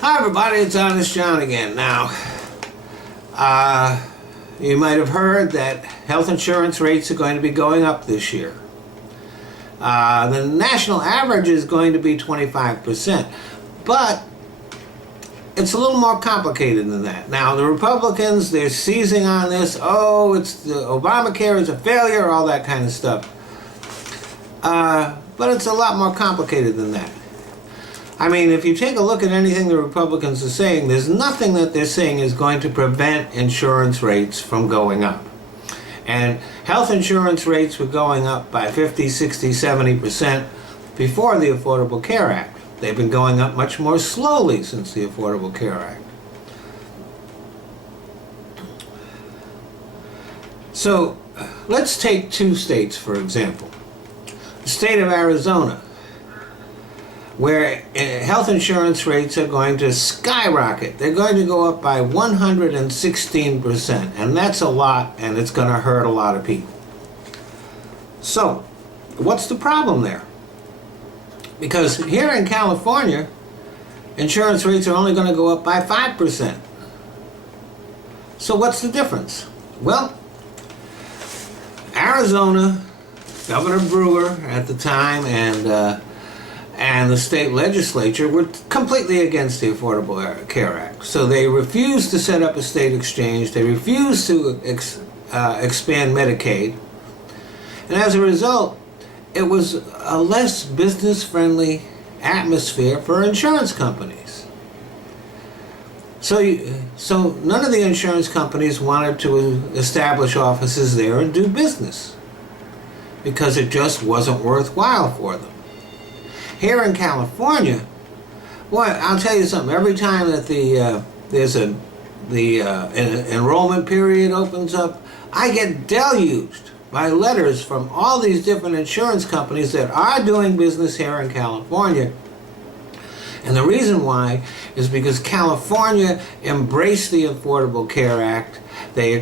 Hi everybody, it's Honest John again. Now, you might have heard that health insurance rates are going to be going up this year. The national average is going to be 25%, but it's a little more complicated than that. Now, the Republicans, they're seizing on this. Oh, it's the Obamacare is a failure, all that kind of stuff. But it's a lot more complicated than that. I mean, if you take a look at anything the Republicans are saying, there's nothing that they're saying is going to prevent insurance rates from going up. And health insurance rates were going up by 50, 60, 70% before the Affordable Care Act. They've been going up much more slowly since the Affordable Care Act. So, let's take two states, for example. The state of Arizona, where health insurance rates are going to skyrocket. They're going to go up by 116%, and that's a lot, and it's going to hurt a lot of people. So, what's the problem there? Because here in California, insurance rates are only going to go up by 5%. So what's the difference? Well, Arizona, Governor Brewer at the time, and the state legislature were completely against the Affordable Care Act. So they refused to set up a state exchange. They refused to expand Medicaid. And as a result, it was a less business-friendly atmosphere for insurance companies. So none of the insurance companies wanted to establish offices there and do business because it just wasn't worthwhile for them. Here in California, boy, I'll tell you something. Every time that the enrollment period opens up, I get deluged by letters from all these different insurance companies that are doing business here in California. And the reason why is because California embraced the Affordable Care Act. They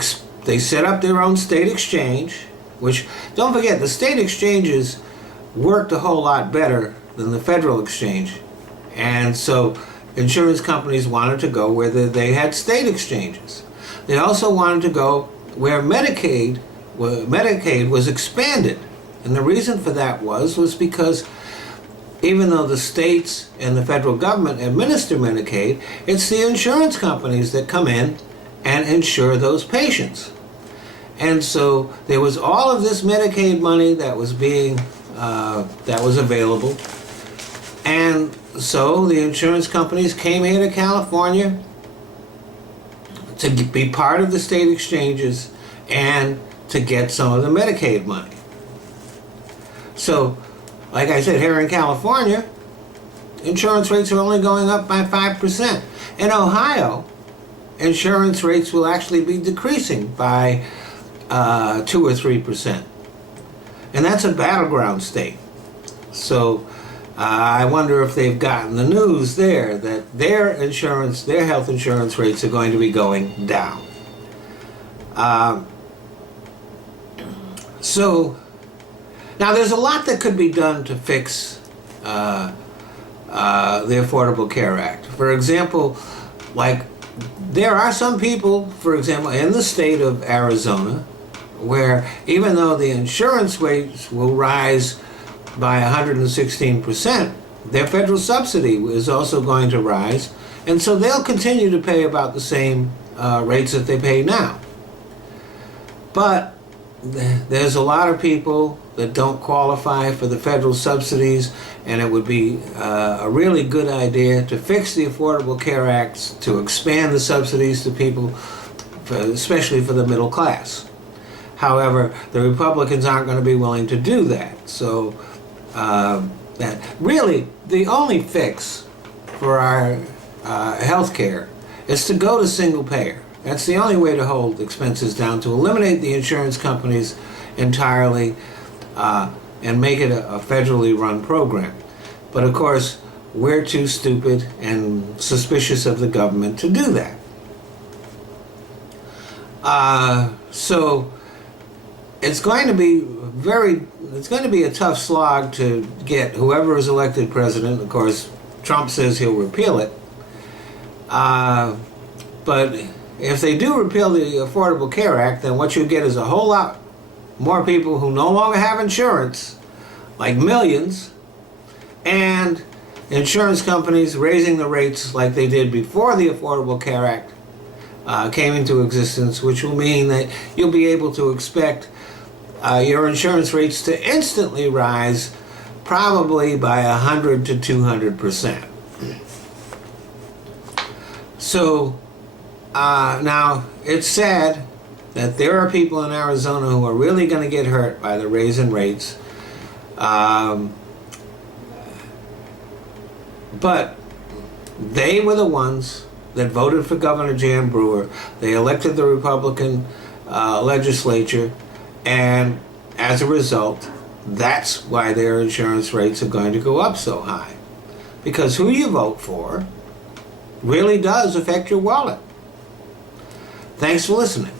set up their own state exchange, which, don't forget, the state exchanges worked a whole lot better than the federal exchange. And so insurance companies wanted to go where they had state exchanges. They also wanted to go where Medicaid was expanded. And the reason for that was because even though the states and the federal government administer Medicaid, it's the insurance companies that come in and insure those patients. And so there was all of this Medicaid money that was available. And so the insurance companies came here to California to be part of the state exchanges and to get some of the Medicaid money. So, like I said, here in California, insurance rates are only going up by 5%. In Ohio, insurance rates will actually be decreasing by 2 or 3%. And that's a battleground state. So, I wonder if they've gotten the news there that their health insurance rates are going to be going down. So, now there's a lot that could be done to fix the Affordable Care Act. For example, like there are some people, for example, in the state of Arizona, where even though the insurance rates will rise by 116%, their federal subsidy is also going to rise, and so they'll continue to pay about the same rates that they pay now. But there's a lot of people that don't qualify for the federal subsidies, and it would be a really good idea to fix the Affordable Care Act to expand the subsidies to people, especially for the middle class. However, the Republicans aren't going to be willing to do that. So that really the only fix for our health care is to go to single payer. That's the only way to hold expenses down, to eliminate the insurance companies entirely and make it a federally run program. But of course, we're too stupid and suspicious of the government to do that. So it's going to be a tough slog to get whoever is elected president. Of course, Trump says he'll repeal it. But if they do repeal the Affordable Care Act, then what you get is a whole lot more people who no longer have insurance, like millions, and insurance companies raising the rates like they did before the Affordable Care Act came into existence, which will mean that you'll be able to expect your insurance rates to instantly rise, probably by 100 to 200%. So now it's sad that there are people in Arizona who are really going to get hurt by the raise in rates. But they were the ones that voted for Governor Jan Brewer. They elected the Republican legislature, and as a result, that's why their insurance rates are going to go up so high. Because who you vote for really does affect your wallet. Thanks for listening.